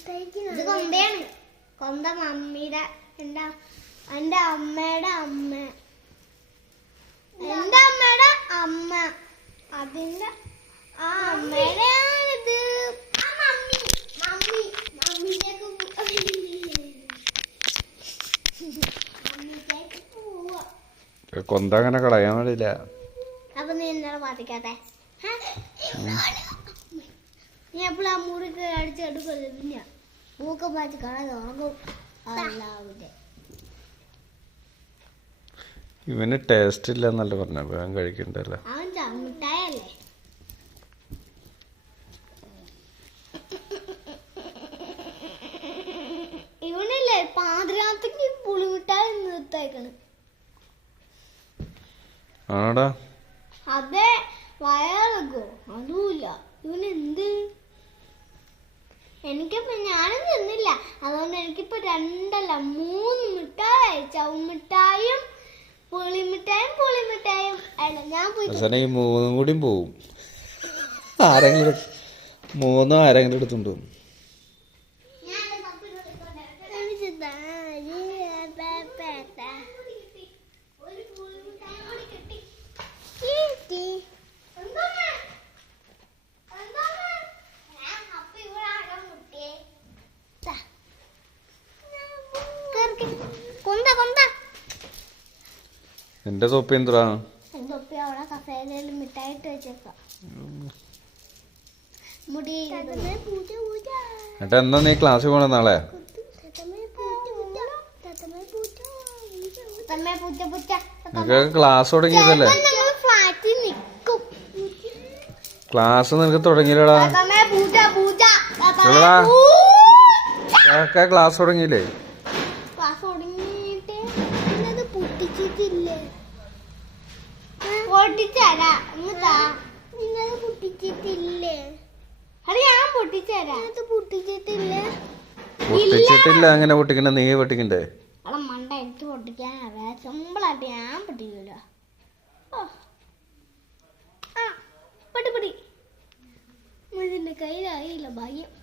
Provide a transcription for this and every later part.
ഇത് കൊന്തയാണ് കൊന്ത മമ്മിയുടെ എന്താ എന്റെ അമ്മയുടെ അമ്മ. എന്റെ അമ്മയുടെ അമ്മ. അതിന്റെ ആ അമ്മയുടെ ഇത് കൊന്ത അങ്ങനെ കളയാൻ പാടില്ല. അപ്പൊ നീ എന്താണ് പാത്തിക്കാത്തെ നീ എപ്പോഴും ആ മുറിക്ക് അടിച്ചെടുക്കല്ലോ പിന്നെ മൂക്ക മാറ്റി കാണാൻ തുടങ്ങും അല്ലാതെ. ഇവന് ടേസ്റ്റ് ഇല്ല എന്നല്ല പറഞ്ഞ. വേഗം കഴിക്കണ്ടല്ലോ? അവൻ ചമ്മിട്ടായല്ലേ ഇവനല്ലേ പാതിരാത്രിക്ക് പുളിമിട്ടായി നിർത്തേക്കണ്. ആടാ. അതെ വയറക്കോ അതുമില്ല. ഇവനെന്ത്? എന്ത് എനിക്കിപ്പോ ഞാനും തിന്നില്ല. അതുകൊണ്ട് എനിക്കിപ്പോ രണ്ടല്ല മൂന്ന് മിഠായി ചവുമിഠായും പുളിമിഠായും പുളിമിഠായും. അല്ല ഞാൻ പോയി ഈ മൂന്നും കൂടിയും പോവും. ആരെങ്കിലും മൂന്നും ആരെങ്കിലും എടുത്തുണ്ട്? എന്റെ സോപ്പ് എന്തുവാ? എന്തൊപ്പി അവിടെ കസേരയിൽ മിഠായിട്ട് വെച്ചേക്കാം മുടി പൂജ പൂജ. എന്നിട്ട് നീ ക്ലാസ്സിൽ പോണ നാളെ? നിനക്ക് ക്ലാസ് തുടങ്ങിയതല്ലേ? ഞങ്ങൾ ഫ്ലാറ്റിൽ നിൽക്കും ക്ലാസ് നിനക്ക് തുടങ്ങിയില്ലടാ. ക്ലാസ് തുടങ്ങിയില്ലേ? ക്ലാസ് പിന്നത് പൊട്ടിച്ചിട്ടില്ലേ? പൊട്ടിച്ചരാ. എന്നിട്ടാ നിങ്ങളത് പൊട്ടിച്ചിട്ടില്ലേ? അത് ഞാൻ പൊട്ടിച്ചരാ. അത് പൊട്ടിച്ചിട്ടില്ലേ? പൊട്ടിച്ചിട്ടില്ല. അങ്ങനെ പൊട്ടിക്കണ്ട? നീ പൊട്ടിക്കണ്ടേ? അവളെ മണ്ട. എനിക്ക് പൊട്ടിക്കാൻ സിമ്പിളായിട്ട് ഞാൻ പൊട്ടിക്കൂല. ഓ. ആ പൊട്ടി പൊട്ടി. ഇതിന്റെ കയ്യിലായില്ല ഭാഗ്യം.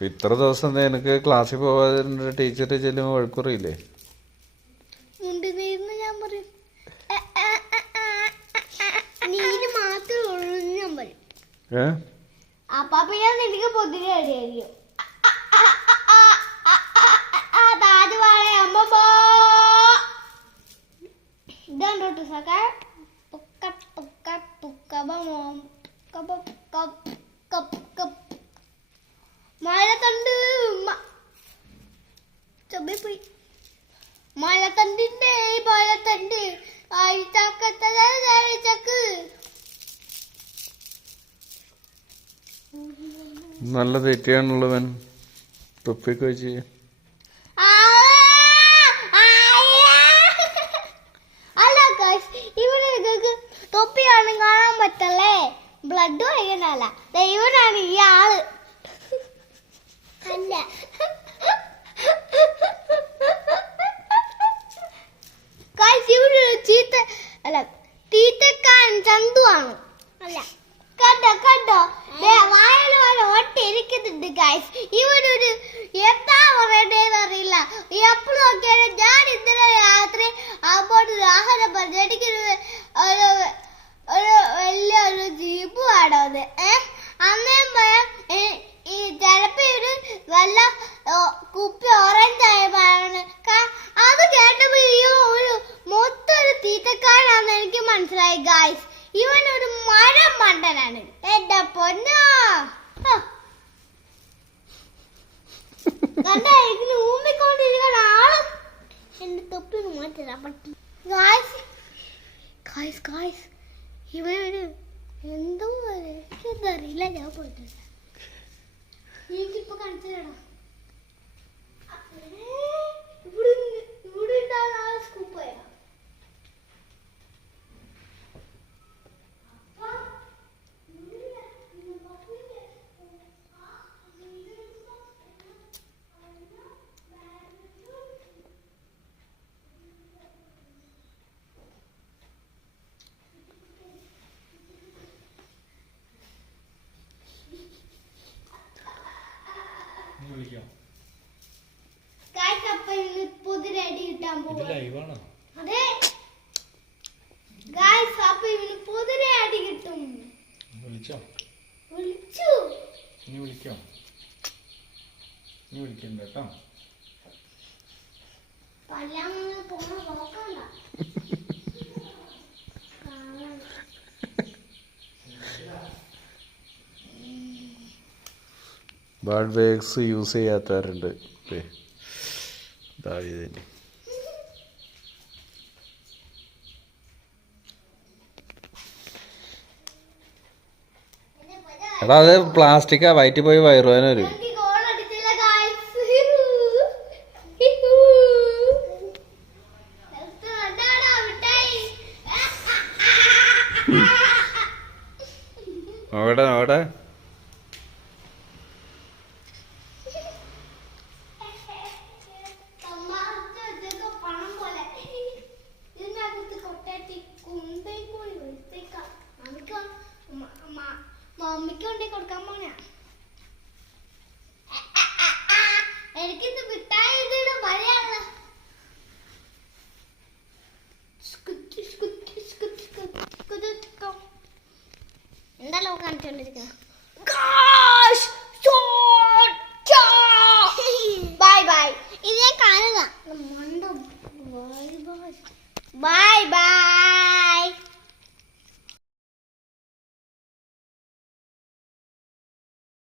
ഇത്ര ദിവസം നിനക്ക് ക്ലാസ്സിൽ പോവാതിരുന്നൊരു ടീച്ചർ ചെല്ലുമ്പോൾ വഴക്കുറിയില്ലേ? ഇതാണ്ടോട്ട് സക പുക്ക പുക്ക പുക്കബ മോം കപ്പ് കപ്പ് കപ്പ് മഴത്തണ്ട് പോയി. മഴത്തണ്ടിന്റെ മഴത്തണ്ട് നല്ല തെറ്റിയാണുള്ളവൻ തൊപ്പിയൊക്കെ വെച്ച് അല്ല മാറ്റില്ല പറ്റി. ഗായ്സ് ഗായ്സ് ഗായ്സ് ഇവനൊരു എന്തോ എനിക്കറിയില്ല ഞാൻ പോയിട്ടില്ല എനിക്കിപ്പോ കാണിച്ചു തരാം ഇവിടെ ഇവിടെ ഉണ്ടാകുന്ന ആ സ്കൂപ്പ് പോയാ നീ വിളിക്കാം ഗായ്സ് അപ്പൊ ഇന്ന് പുതിയ അടി കിട്ടാൻ ഇത് പോകും ലൈവാണോ വിളിച്ചോ? വിളിച്ചു. നീ വിളിക്കാം? നീ വിളിക്കണ്ട കേട്ടോ. ബേർഡ് ബാഗ്സ് യൂസ് ചെയ്യാത്തവരുണ്ട്. ഇതായത് എടാ അത് പ്ലാസ്റ്റിക്കാ വയറ്റിൽ പോയി വയറുവാനും വരും. അവിടെ ഗോൾ അടിച്ചില്ല ഗായ്സ് അതാടാ മിഠായി അവിടെ അവിടെ തമ്മാർച്ച വെച്ചൊക്കെ പണം പോലെ ഇതിനകത്ത് കൊട്ടേറ്റി കൊണ്ടുപോയി പോയി വെച്ചേക്കാം മമ്മിക്ക് മ- മ- മമ്മിക്ക് കൊണ്ടേ കൊടുക്കാൻ പോണ എനിക്കിത് മിഠായി ഇതിയുടെ മഴയാണ്? എന്താ കാണിച്ചോണ്ടിരിക്കുന്നത് ബൈ ബൈ. ഇതേ കാണുക. Bye bye bye bye.